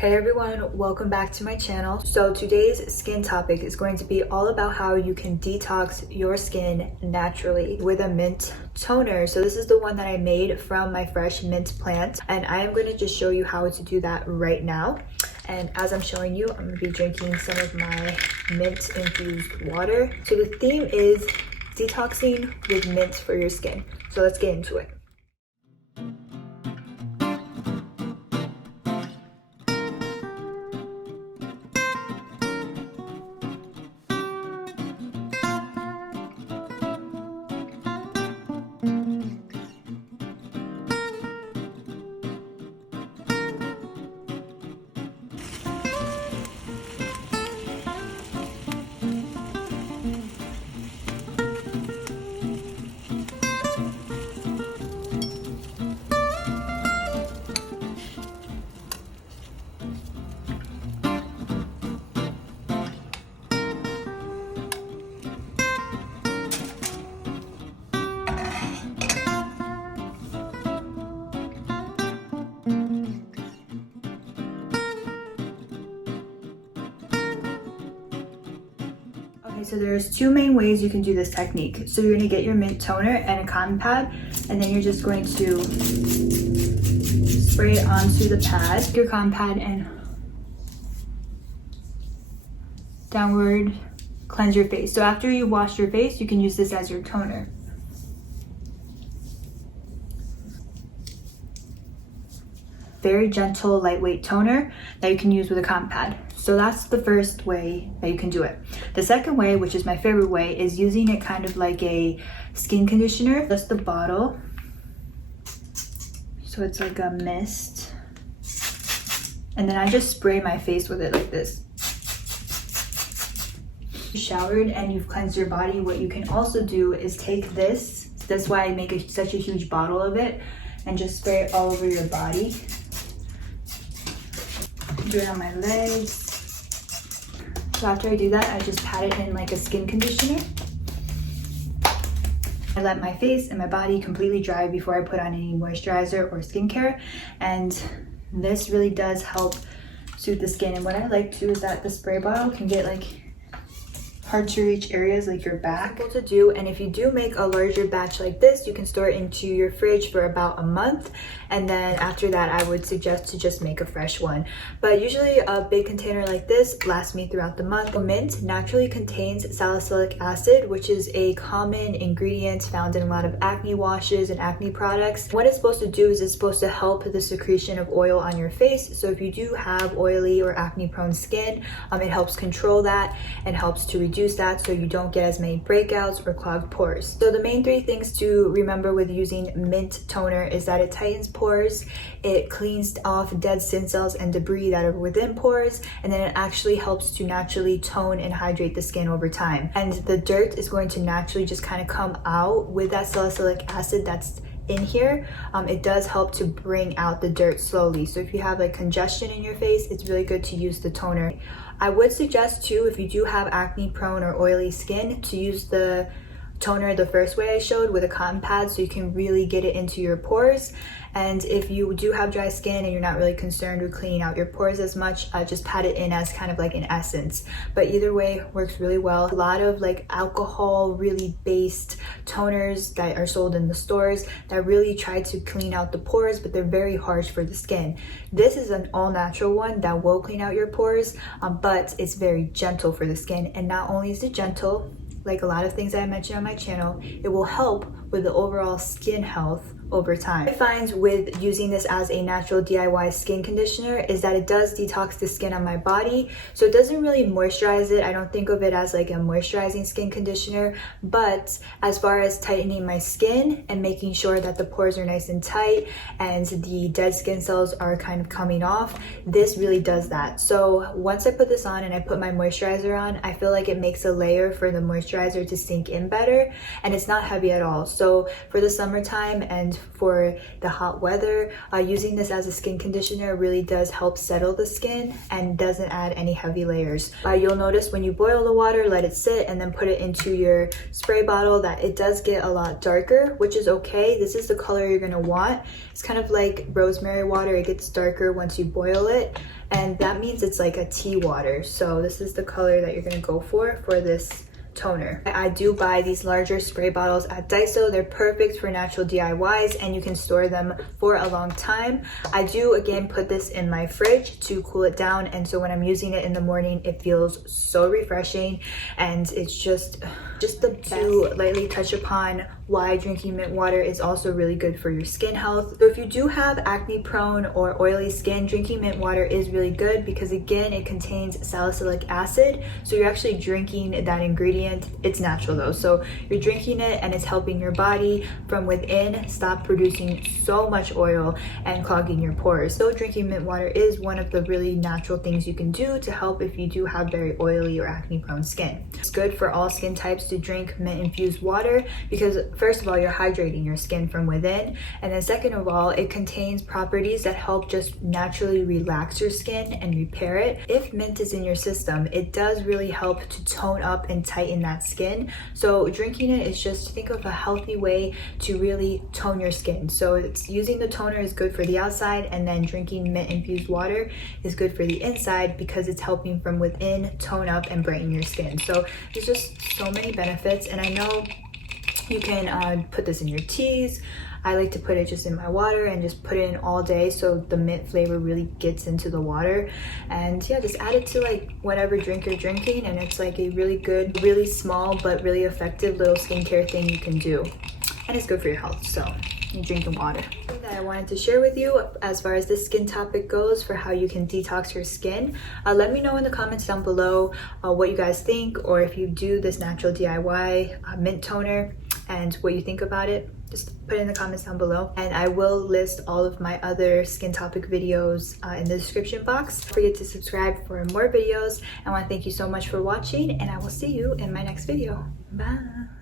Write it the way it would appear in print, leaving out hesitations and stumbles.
Hey everyone, welcome back to my channel. So today's skin topic is going to be all about how you can detox your skin naturally with a mint toner. So this is the one that I made from my fresh mint plant, and I am going to just show you how to do that right now. And as I'm showing you, I'm going to be drinking some of my mint infused water. So the theme is detoxing with mint for your skin. So let's get into it. Okay, so there's two main ways you can do this technique. So you're going to get your mint toner and a cotton pad, and then you're just going to spray it onto the pad, your cotton pad, and downward cleanse your face. So after you wash your face, you can use this as your toner. Very gentle, lightweight toner that you can use with a cotton pad. So that's the first way that you can do it. The second way, which is my favorite way, is using it kind of like a skin conditioner. Just the bottle. So it's like a mist. And then I just spray my face with it like this. Showered and you've cleansed your body, what you can also do is take this. That's why I make such a huge bottle of it, and just spray it all over your body. Do it on my legs. So after I do that, I just pat it in like a skin conditioner. I let my face and my body completely dry before I put on any moisturizer or skincare, and this really does help soothe the skin. And what I like too is that the spray bottle can get like hard to reach areas like your back. Simple to do, and if you do make a larger batch like this, you can store it into your fridge for about a month, and then after that I would suggest to just make a fresh one. But usually a big container like this lasts me throughout the month. Mint naturally contains salicylic acid, which is a common ingredient found in a lot of acne washes and acne products. What it's supposed to do is it's supposed to help the secretion of oil on your face. So if you do have oily or acne prone skin, it helps control that and helps to reduce that so you don't get as many breakouts or clogged pores. So the main three things to remember with using mint toner is that it tightens pores, it cleans off dead skin cells and debris that are within pores, and then it actually helps to naturally tone and hydrate the skin over time. And the dirt is going to naturally just kind of come out with that salicylic acid that's in here. It does help to bring out the dirt slowly. So if you have like congestion in your face, it's really good to use the toner. I would suggest too, if you do have acne prone or oily skin, to use the toner the first way I showed with a cotton pad, so you can really get it into your pores. And if you do have dry skin and you're not really concerned with cleaning out your pores as much, just pat it in as kind of like an essence. But either way works really well. A lot of like alcohol really based toners that are sold in the stores that really try to clean out the pores, but they're very harsh for the skin. This is an all natural one that will clean out your pores, but it's very gentle for the skin. And not only is it gentle, like a lot of things that I mentioned on my channel, it will help with the overall skin health over time. What I find with using this as a natural DIY skin conditioner is that it does detox the skin on my body. So it doesn't really moisturize it. I don't think of it as like a moisturizing skin conditioner, but as far as tightening my skin and making sure that the pores are nice and tight and the dead skin cells are kind of coming off, this really does that. So once I put this on and I put my moisturizer on, I feel like it makes a layer for the moisturizer to sink in better, and it's not heavy at all. So for the summertime and for the hot weather. Using this as a skin conditioner really does help settle the skin and doesn't add any heavy layers. You'll notice when you boil the water, let it sit, and then put it into your spray bottle that it does get a lot darker, which is okay. This is the color you're gonna want. It's kind of like rosemary water. It gets darker once you boil it, and that means it's like a tea water. So this is the color that you're gonna go for this toner. I do buy these larger spray bottles at Daiso. They're perfect for natural DIYs and you can store them for a long time. I do again put this in my fridge to cool it down, and so when I'm using it in the morning it feels so refreshing, and it's just the best. To lightly touch upon why drinking mint water is also really good for your skin health. So if you do have acne prone or oily skin, drinking mint water is really good because again it contains salicylic acid, so you're actually drinking that ingredient. It's natural though, so you're drinking it and it's helping your body from within stop producing so much oil and clogging your pores. So drinking mint water is one of the really natural things you can do to help if you do have very oily or acne prone skin. It's good for all skin types to drink mint infused water because first of all, you're hydrating your skin from within, and then second of all, it contains properties that help just naturally relax your skin and repair it. If mint is in your system, it does really help to tone up and tighten that skin. So drinking it is just, think of a healthy way to really tone your skin. So it's using the toner is good for the outside, and then drinking mint infused water is good for the inside because it's helping from within tone up and brighten your skin. So there's just so many benefits, and I know you can put this in your teas. I like to put it just in my water and just put it in all day so the mint flavor really gets into the water. And yeah, just add it to like whatever drink you're drinking, and it's like a really good, really small but really effective little skincare thing you can do. And it's good for your health, so you're drinking water. That I wanted to share with you as far as this skin topic goes for how you can detox your skin. Let me know in the comments down below what you guys think, or if you do this natural DIY mint toner and what you think about it. Just put it in the comments down below, and I will list all of my other skin topic videos in the description box. Don't forget to subscribe for more videos. I want to thank you so much for watching, and I will see you in my next video. Bye.